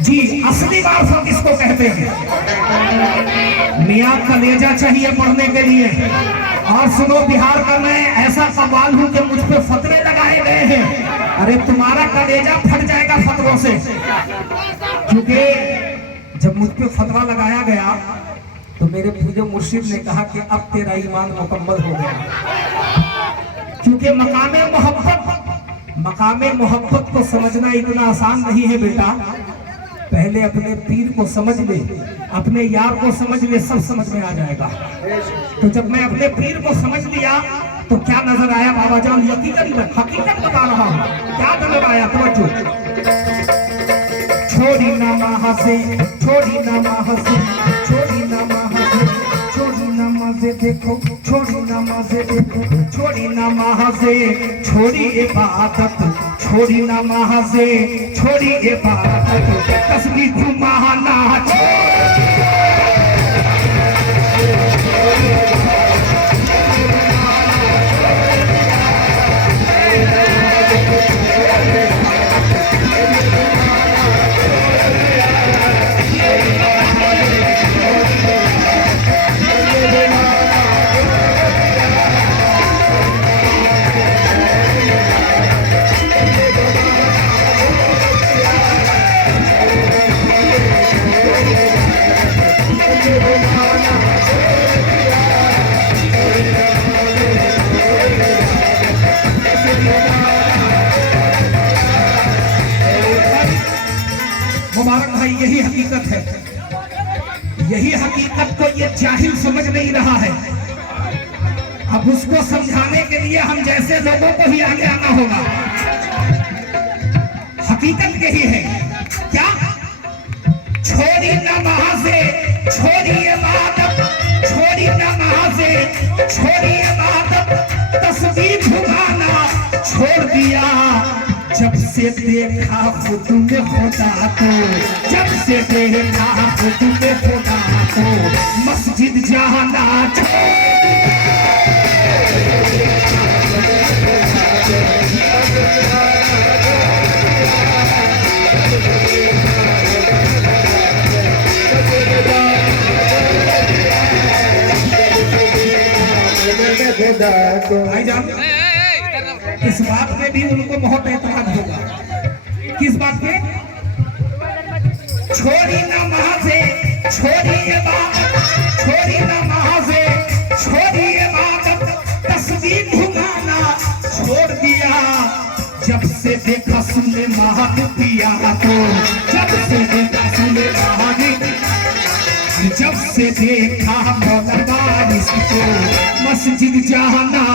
जी, असली मार्फत इसको कहते हैं। मियाँ कलेजा चाहिए पढ़ने के लिए। और सुनो, बिहार का मैं ऐसा कव्वाल हूँ कि मुझ पे फतरे लगाए गए हैं। अरे तुम्हारा कलेजा फट जाएगा फतरों से, क्योंकि जब मुझ पे फतरा लगाया गया तो मेरे पूज्य मुर्शिद ने कहा कि अब तेरा ईमान मुकम्मल हो गया। क्योंकि मकामे मोहब्बत को समझना इतना आसान नहीं है बेटा। पहले अपने पीर को समझ ले, अपने यार को समझ ले, सब समझ में आ जाएगा। तो जब मैं अपने पीर को समझ लिया तो क्या नजर आया बाबा जान? हकीकत बता रहा हूँ। क्या नजर आया? तवज्जो। छोड़ी ना महासे, छोड़ी ना महासे, छोड़ी ना महासे, छोड़ी ना मजे देखो, छोड़ी ना मजे देखो, छोड़ी ना महासे, छोड़ी इबादत, छोड़ी ना महासे, छोड़ी इबादत, तस्बीह घुमाना मुबारक भाई, यही हकीकत है। यही हकीकत को ये जाहिल समझ नहीं रहा है। अब उसको समझाने के लिए हम जैसे लोगों को ही आगे आना होगा। हकीकत यही है। क्या? छोड़ी ना महासे, छोड़ी इबादत, छोड़ी ना महासे, छोड़ी इबादत, तस्बीह घुमाना छोड़ दिया। जब से देखा खुद में खुदा को, जब से देखा खुद में खुदा को, मस्जिद जाना भाईजान, इस बात में भी उनको बहुत एतराज होगा। किस बात पे? छोड़ी ना महासे, छोड़ी इबादत, छोड़ी ना महासे, छोड़ी इबादत, तस्बीह घुमाना छोड़ दिया। जब से देखा सुने महान पिया को, जब से देखा सुने महान, जब से देखा मौला वारिस को, मस्जिद जाना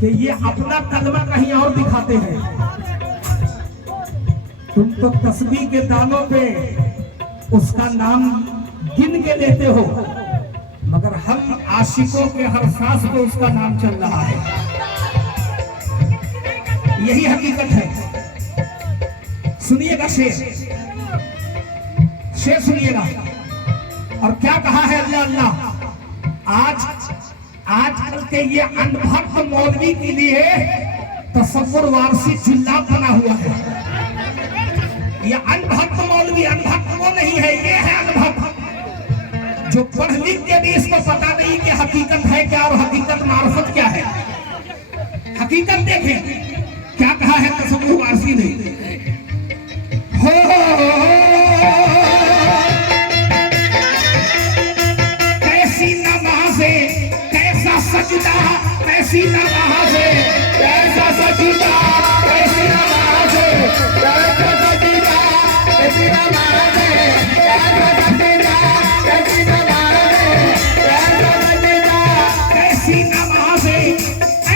कि ये अपना कलमा कहीं और दिखाते हैं। तुम तो तस्बीह के दानों पे उसका नाम गिन के लेते हो, मगर हम आशिकों के हर सांस पे उसका नाम चल रहा है। यही हकीकत है। सुनिएगा शेर, शेर सुनिएगा। और क्या कहा है अल्लाह अल्लाह? आजकल के ये अनभक्त मौलवी के लिए तसव्वुर वारसी जिल्ला बना हुआ है। ये अनभक्त मौलवी, अनभक्त वो नहीं है, ये है अनभक्त, जो पढ़ लिख के भी इसको पता नहीं कि हकीकत है क्या और हकीकत मार्फत क्या है। हकीकत देखें क्या कहा है तसव्वुर वारसी ने। कैसी नमाज़े, कैसा सजदा, कैसी नमाज़े, कैसा सजदा, कैसी नमाज़े, कैसा सजदा, कैसी नमाज़े, कैसा सजदा, कैसी नमाज़े, कैसा सजदा, कैसी नमाज़े,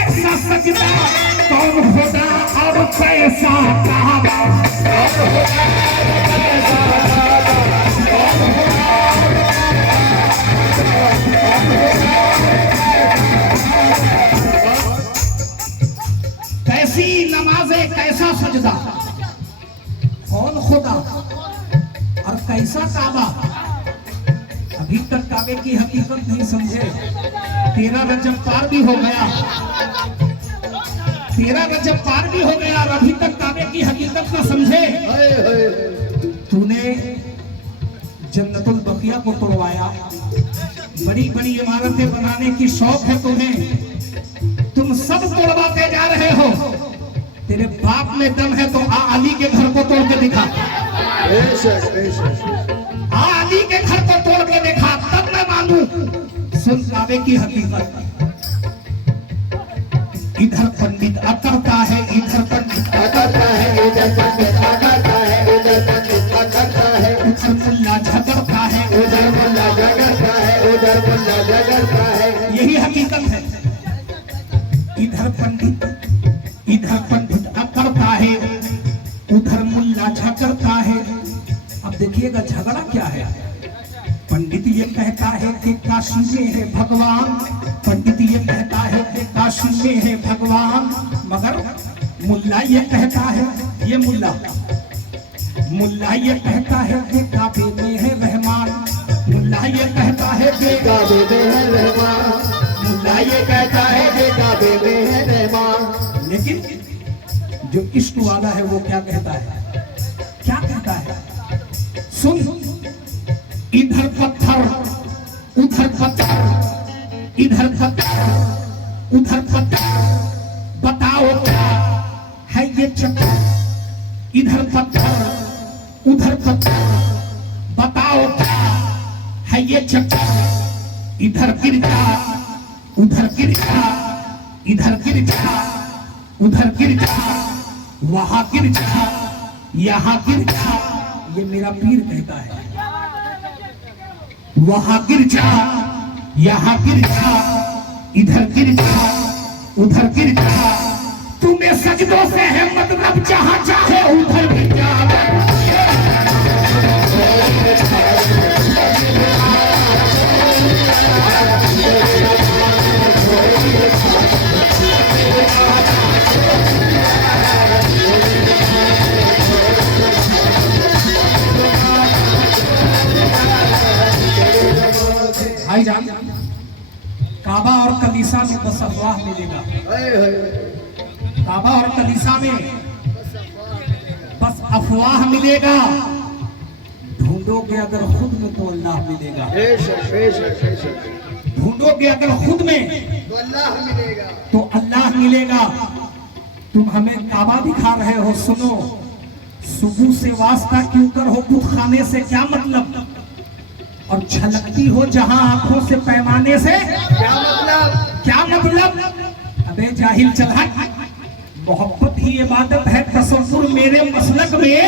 ऐसा सजदा, कौन खुदा और कैसा काबा, कैसी नमाजें कैसा सजदा, कौन खुदा और कैसा काबा। अभी तक काबे की हकीकत नहीं समझे। 13 रजब पार भी हो गया, 13 रजब पार भी हो गया और अभी तक काबे की हकीकत न समझे। तूने जन्नतुल बकिया को तोड़वाया, बड़ी बड़ी इमारतें बनाने की शौक है तुम्हें, तुम सब तोड़वाते जा रहे हो। तेरे बाप में दम है तो आ अली के घर को तोड़ के दिखा, आ अली के घर को तोड़ के दिखा, तब मैं मानू। सुन काबे की हकीकत। इधर पंडित अकड़ता है, इधर पंडित अकड़ता है, इधर पंडित अकड़ता है, उधर पंडित अकड़ता है, उधर मुल्ला झगड़ता है, उधर मुल्ला झगड़ता है, उधर मुल्ला झगड़ता है। यही हकीकत है। इधर पंडित अकड़ता है, उधर मुल्ला झगड़ता है। अब देखिएगा झगड़ा क्या है। पंडित ये कहता है कि काशी में है भगवान, पंडित ये कहता है कि काशी में है भगवान, मगर मुल्ला ये कहता है, ये मुल्ला ये कहता है कि काबे में है रहमान, मुल्ला ये कहता है कि काबे में है रहमान, मुल्ला ये कहता है कि काबे में है रहमान। लेकिन जो इश्क वाला है वो क्या कहता है, क्या कहता है? सुन, इधर पत्थर उधर पत्थर, इधर पत्थर उधर पत्थर, बताओ क्या है ये चक्कर। इधर पत्थर उधर पत्थर, बताओ क्या है ये चक्कर। इधर गिर जा उधर गिर जा, इधर गिर जा उधर गिर जा, वहां गिर जा यहाँ गिर जा। ये मेरा पीर कहता है। वहां गिर जा यहाँ गिर जा, इधर गिर जा उधर गिर जा। तुम्हें सजदों से है मतलब जहां चाहे उधर गिर जा। भाईजान, काबा और कलीसा में बस अफवाह मिलेगा। काबा और कलीसा में बस अफवाह मिलेगा। ढूंढोगे अगर खुद में तो अल्लाह मिलेगा। ढूंढोगे अगर खुद में तो अल्लाह मिलेगा। तुम हमें काबा दिखा रहे हो, सुनो। सुबह से वास्ता क्यों कर हो बुत खाने से क्या मतलब, और झलकती हो जहां आंखों से पैमाने से क्या मतलब, क्या मतलब। अबे जाहिल चला, मोहब्बत ही इबादत है। तसव्वुर मेरे मसलक में,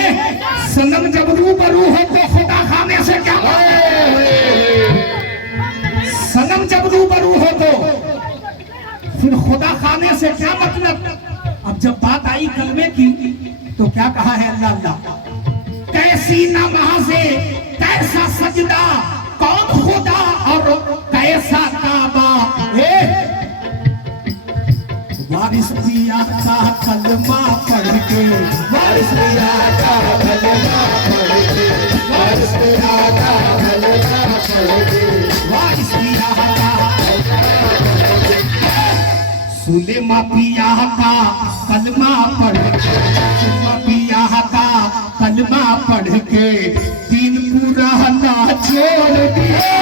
सनम जब रूबरू हो तो खुदा खाने से क्या मतलब। सनम जब रूबरू हो तो फिर खुदा खाने से क्या मतलब। अब जब बात आई कलमे की तो क्या कहा है अल्लाह अल्लाह। कैसी नमाज़े कैसा सजदा, कौन खुदा और कैसा काबा। वारिस पिया का कलमा पढ़ के, वारिस पिया का कलमा पढ़ के, वारिस पिया का कलमा पढ़ के, वारिस पिया का सुलेमा पिया का कलमा पढ़ के, सुलेमा पिया का कलमा पढ़ के दिन पूरा ना छोड़ दिया।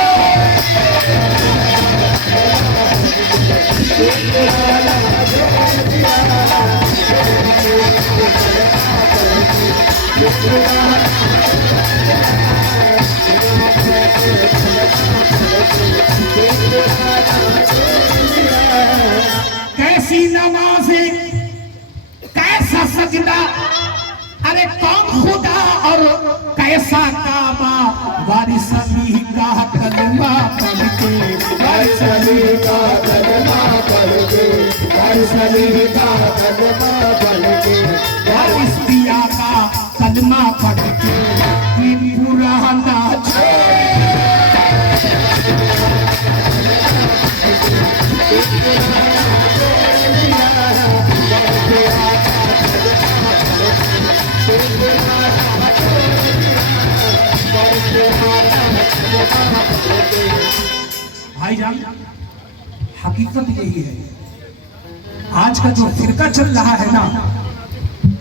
कैसी नमाज़े कैसा सजदा, अरे कौन खुदा और कैसा काबा। वारिस अली का कलमा पढ़ के, वारिस अली का कलमा पढ़ के, वारिस अली का इस पिया का कलमा पढ़ के पुराना भाईजान, हकीकत यही है। आज का जो फिरका चल रहा है ना,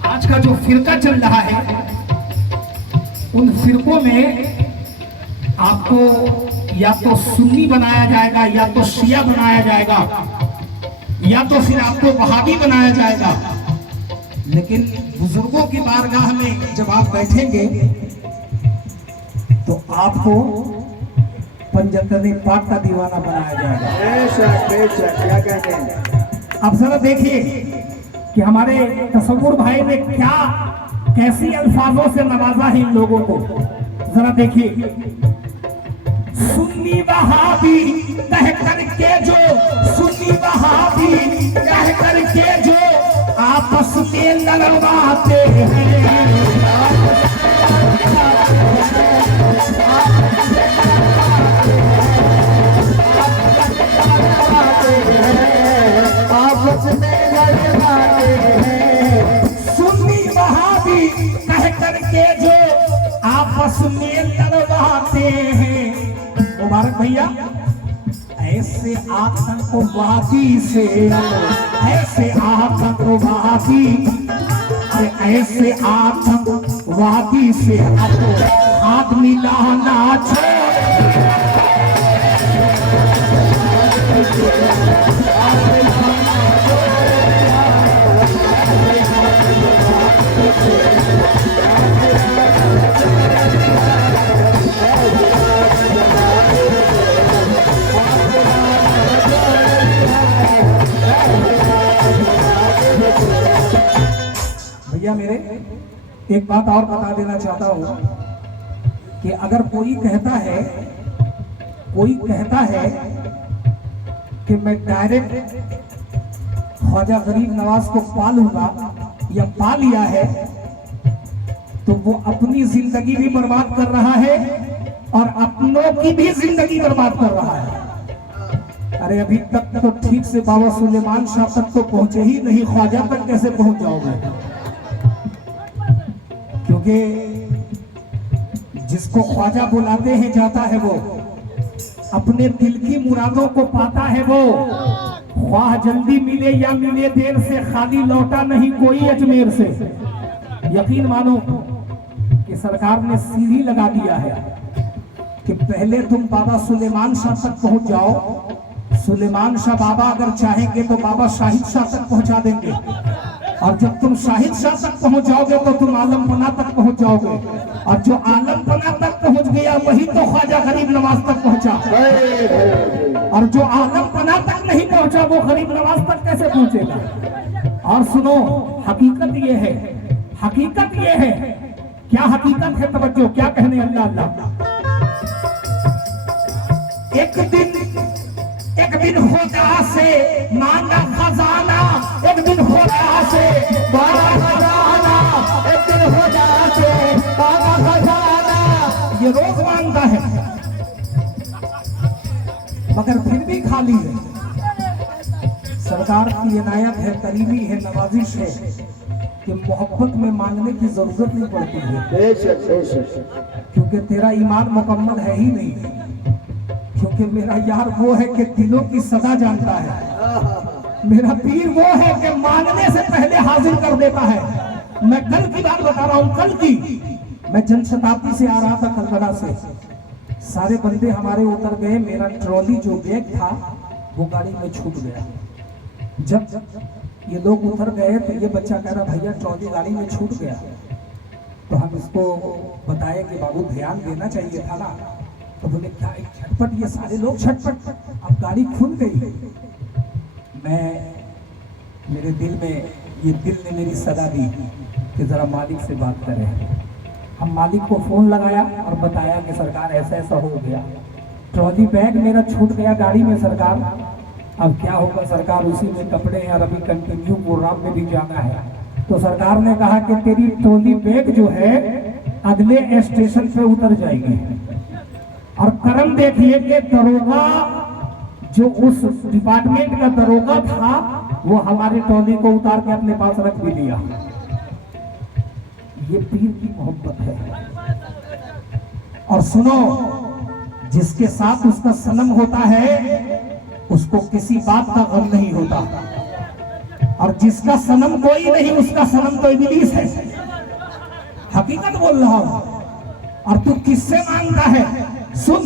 आज का जो फिरका चल रहा है, उन फिरकों में आपको या तो सुन्नी बनाया जाएगा, या तो शिया बनाया जाएगा, या तो फिर आपको वहाबी बनाया जाएगा। लेकिन बुजुर्गों की बारगाह में जब आप बैठेंगे तो आपको पंजतनी पाक का दीवाना बनाया जाएगा। क्या कहते हैं आप जरा देखिए कि हमारे तसव्वुर भाई ने क्या कैसी अल्फाजों से नवाजा है इन लोगों को। जरा देखिए, सुन्नी वहाबी कह करके जो, सुन्नी वहाबी कह करके जो आपस में लड़वाते हैं, आपस में लड़वाते हैं। सुन्नी वहाबी कह करके जो आपस में लड़वाते हैं। मुबारक भैया, ऐसे आतंकवादी से, ऐसे आतंकवादी, ऐसे आतंकवादी से आपको हाथ मिलाना भैया। मेरे एक बात और बता देना चाहता हूं कि अगर कोई कहता है कि मैं डायरेक्ट ख्वाजा गरीब नवाज को पालूंगा या पा लिया है, तो वो अपनी जिंदगी भी बर्बाद कर रहा है और अपनों की भी जिंदगी बर्बाद कर रहा है। अरे अभी तक तो ठीक से बाबा सुलेमान शाह तक तो पहुंचे ही नहीं, ख्वाजा तक कैसे पहुंच जाओगे? क्योंकि जिसको ख्वाजा बुलाते हैं जाता है वो, अपने दिल की मुरादों को पाता है वो। ख्वाह जल्दी मिले या मिले देर से, खाली लौटा नहीं कोई अजमेर से। यकीन मानो कि सरकार ने सीढ़ी लगा दिया है कि पहले तुम बाबा सुलेमान शाह तक पहुंच जाओ। सुलेमान शाह बाबा अगर चाहेंगे तो बाबा शाहिद शाह तक पहुंचा देंगे, और जब तुम शाहिद शाह तक पहुंच जाओगे तो तुम आलमपना तक पहुंच जाओगे, और जो आलमपना तक पहुंच गया वही तो ख्वाजा गरीब नवाज तक पहुंचा, और जो आलमपना तक नहीं पहुंचा वो गरीब नवाज तक कैसे पहुंचेगा? और सुनो, हकीकत ये है, हकीकत ये है। क्या हकीकत है? तवज्जो, क्या कहने अल्लाह अल्लाह। एक दिन खुदा से मांगा खजाना, एक दिन खुदा से मांगा खजाना, एक दिन खुदा से मांगा खजाना। ये रोज मांगता है मगर फिर भी खाली है। सरकार की इनायत है, करीबी है, नवाजिश है कि मोहब्बत में मांगने की जरूरत नहीं पड़ती है, क्योंकि तेरा ईमान मुकम्मल है ही नहीं। क्योंकि मेरा यार वो है कि दिलों की सदा जानता है। मेरा पीर वो है कि मांगने से पहले हाजिर कर देता है। मैं कल की बात बता रहा हूँ, कल की। मैं जनशताब्दी से आ रहा था, कलकत्ता से। सारे बंदे हमारे उतर गए, मेरा ट्रॉली जो बैग था वो गाड़ी में छूट गया। जब ये लोग उतर गए तो ये बच्चा कह रहा, भैया ट्रॉली गाड़ी में छूट गया। तो हम इसको बताए कि बाबू ध्यान देना चाहिए था ना। तो बोले क्या एक झटपट, ये सारे लोग झटपट, अब गाड़ी खुल गई। मेरे दिल में, ये दिल ने मेरी सदा दी कि जरा मालिक से बात करें। हम मालिक को फोन लगाया और बताया कि सरकार ऐसा ऐसा हो गया, ट्रॉली बैग मेरा छूट गया गाड़ी में सरकार। अब क्या होगा सरकार, उसी में कपड़े हैं और अभी कंटिन्यू प्रोग्राम में भी जाना है। तो सरकार ने कहा कि तेरी ट्रॉली बैग जो है अगले स्टेशन पे उतर जाएगी। और कर्म देखिए कि दरोगा जो उस डिपार्टमेंट का दरोगा था वो हमारे ट्रॉली को उतार के अपने पास रख भी लिया। ये पीर की मोहब्बत है। और सुनो, जिसके साथ उसका सनम होता है उसको किसी बात का गम नहीं होता, और जिसका सनम कोई नहीं उसका सनम तो इब्लीस है। हकीकत बोल रहा हूं। और तू किससे मांगता है? सुन,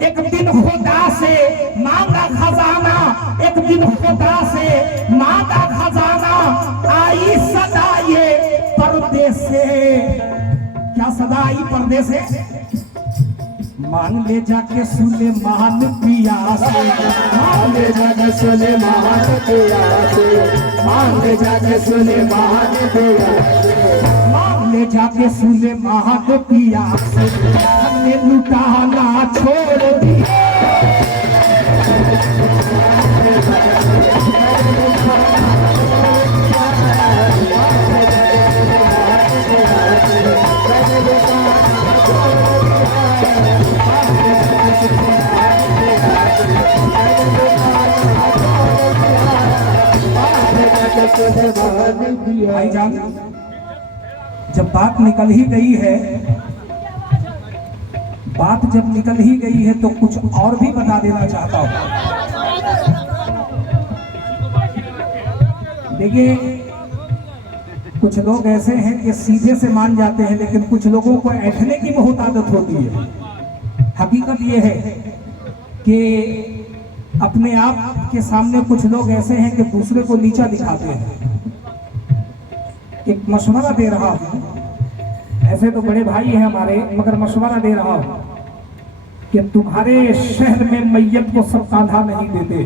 एक दिन खुदा से मांगा खजाना, एक दिन खुदा से मांगा खजाना, आई सदा ये पर्दे से। क्या सदा आई पर्दे से? मांग ले जाके सुलेमान पिया से, मांग ले जाके सुलेमान पिया से, मांग ले जाके सुलेमान पिया से, मांग ले जाके सुलेमान पिया से, हमने लुटाना छोड़ दिया। भाईजान, जब बात निकल ही गई है, बात जब निकल ही गई है तो कुछ और भी बता देना चाहता हूं। देखिए, कुछ लोग ऐसे हैं कि सीधे से मान जाते हैं, लेकिन कुछ लोगों को ऐठने की बहुत आदत होती है। हकीकत यह है कि अपने आप के सामने कुछ लोग ऐसे हैं कि दूसरे को नीचा दिखाते हैं। एक मशवरा दे रहा हूं, ऐसे तो बड़े भाई हैं हमारे, मगर मशवरा दे रहा हूं कि तुम्हारे शहर में मैयत को सब कांधा नहीं देते,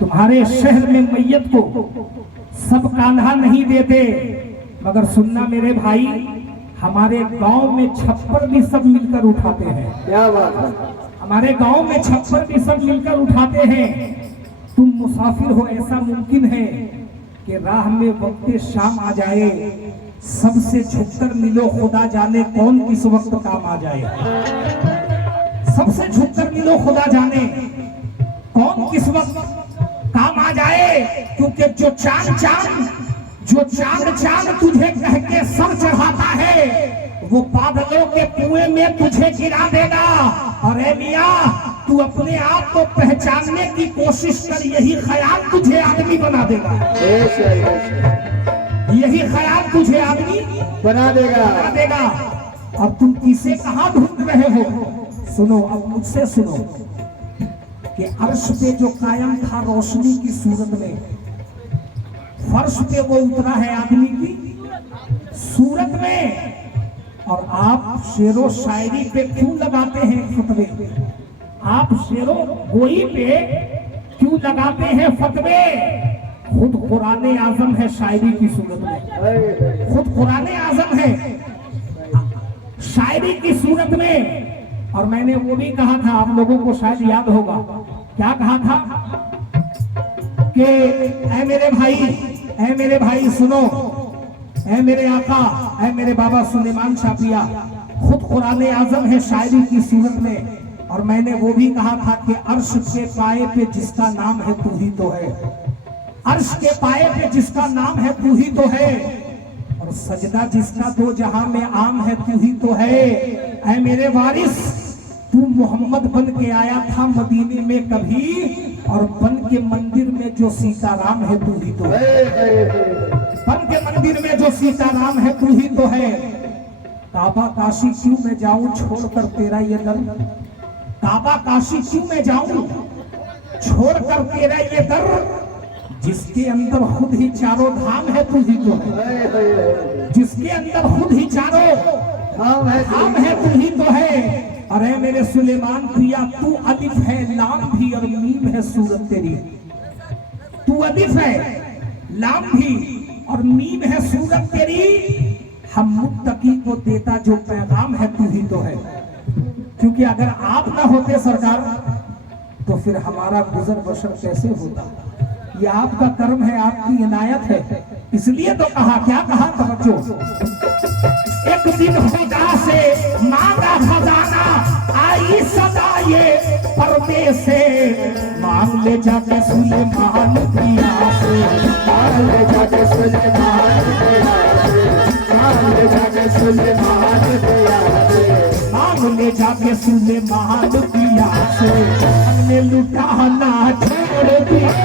तुम्हारे शहर में मैयत को सब कांधा नहीं देते, मगर सुनना मेरे भाई, हमारे गांव में छप्पर भी सब मिलकर उठाते हैं। क्या बात है? हमारे गांव में छप्पर भी सब मिलकर उठाते हैं। तुम मुसाफिर हो, ऐसा मुमकिन है कि राह में वक्त शाम आ जाए, सबसे झुककर मिलो, खुदा जाने कौन किस वक्त काम आ जाए। सबसे झुककर मिलो, खुदा जाने कौन किस वक्त काम आ जाए। क्योंकि जो चांद चांद तुझे कह के सर चढ़ाता है, वो बादलों के कुएं में तुझे गिरा देगा। और ए मियां, तू अपने आप को पहचानने की कोशिश कर, यही ख्याल तुझे आदमी बना देगा। यही ख्याल तुझे आदमी बना देगा। और तुम किसे कहां ढूंढ रहे हो? सुनो, अब मुझसे सुनो कि अर्श पे जो कायम था रोशनी की सूरत में, फर्श पे वो उतरा है आदमी की सूरत में। और आप शेरो शायरी पे क्यों लगाते हैं फतवे? आप शेरो गोई पे क्यों लगाते हैं फतवे? खुद कुरान आजम है शायरी की सूरत में, खुद कुरान आजम है शायरी की सूरत में। और मैंने वो भी कहा था, आप लोगों को शायद याद होगा, क्या कहा था कि ऐ मेरे भाई सुनो, ऐ मेरे आका, ऐ मेरे बाबा सुलेमान शापिया, खुद कुरान आजम है शायरी की सूरत में। और मैंने वो भी कहा था कि अर्श के पाए पे जिसका नाम है तू ही तो है, अर्श के पाए पे जिसका नाम है तू ही तो है, और सजदा जिसका दो जहां में आम है तू ही तो है। ऐ मेरे वारिस, तू मोहम्मद बन के आया था मदीने में कभी, और बन के मंदिर में जो सीताराम है तू ही तो है, बन के मंदिर में जो सीताराम है तू ही तो है। काबा काशी क्यों मैं जाऊं छोड़कर तेरा ये दर, काबा काशी क्यों मैं जाऊं छोड़कर तेरा ये दर, जिसके अंदर खुद ही चारों धाम है तू ही तो है, जिसके अंदर खुद ही चारों धाम है तू ही तो है। अरे मेरे सुलेमान प्रिया, तू अलिफ है लाम भी और मीम है सूरत तेरी, तू अलिफ है लाम भी और मीम है सूरत तेरी। हम मुत्तकी को देता जो पैगाम है तू ही तो है। क्योंकि अगर आप ना होते सरकार तो फिर हमारा गुजर बसर कैसे होता? ये आपका कर्म है, आपकी इनायत है। इसलिए तो कहा, क्या कहा तवज्जो, एक दिन खुदा से मांगा खजाना, आई सदा ये पर्दे से, मांग ले जाके सुलेमान दिया से, मांग ले जाके सुलेमान दिया से, मांग ले जाके सुलेमान दिया से, मांग ले जाके सुलेमान दिया से, हमने लुटाना छोड़ दिया।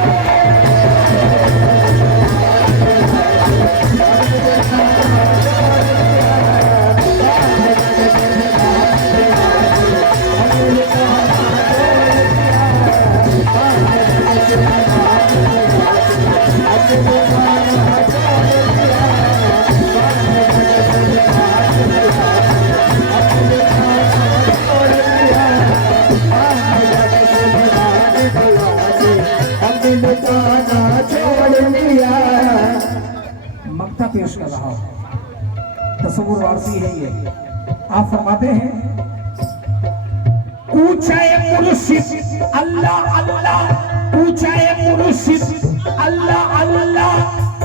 मक्ता पेश कर रहा हूं, तसव्वुर वारसी है ये। आप फरमाते हैं, पूछे मुर्शिद अल्लाह अल्लाह, पूछे मुर्शिद अल्लाह अल्लाह,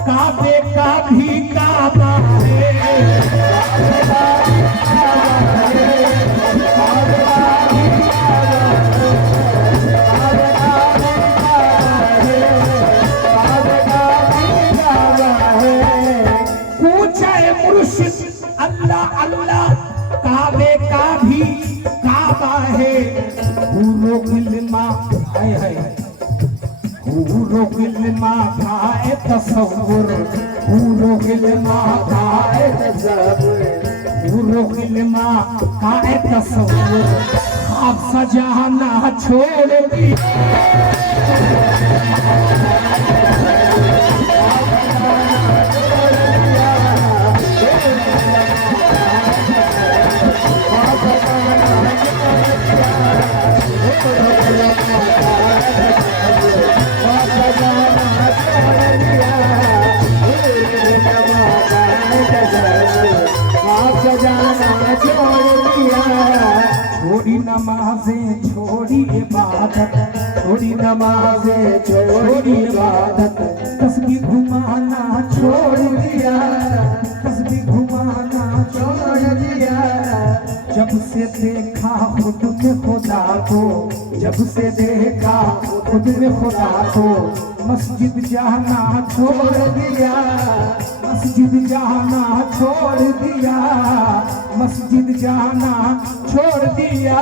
काबे का भी काबा अल्लाह अल्लाह, काबे का भी काबा है। हूरो गिलमा है, हूरो गिलमा का तसव्वुर, हूरो गिलमा का तसव्वुर, हूरो गिलमा का तसव्वुर, आप सजाना छोड़ दी। छोड़ी नमाजें छोड़ी इबादत, छोड़ी नमाजें छोड़ी इबादत, तस्बीह घुमाना छोड़ दिया, तस्बीह घुमाना छोड़ दिया। जब से देखा खुद के खुदा को, जब से देखा खुद में खुदा को, मस्जिद जाना छोड़ दिया, मस्जिद जाना छोड़ दिया, मस्जिद जाना छोड़ दिया।